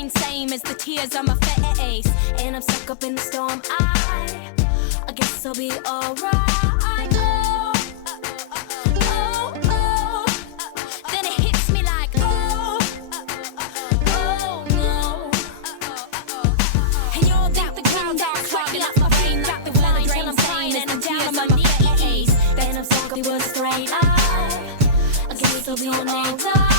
rain, same as the tears on my face. And I'm stuck up in the storm. I guess I'll be alright. Oh, oh, oh. Then it hits me like, oh, oh, no. And you're that the clouds are clogging up my brain, like the water drain. I'm flying and I'm down on my knees. Then I'm stuck up in the storm. I guess I'll be alright.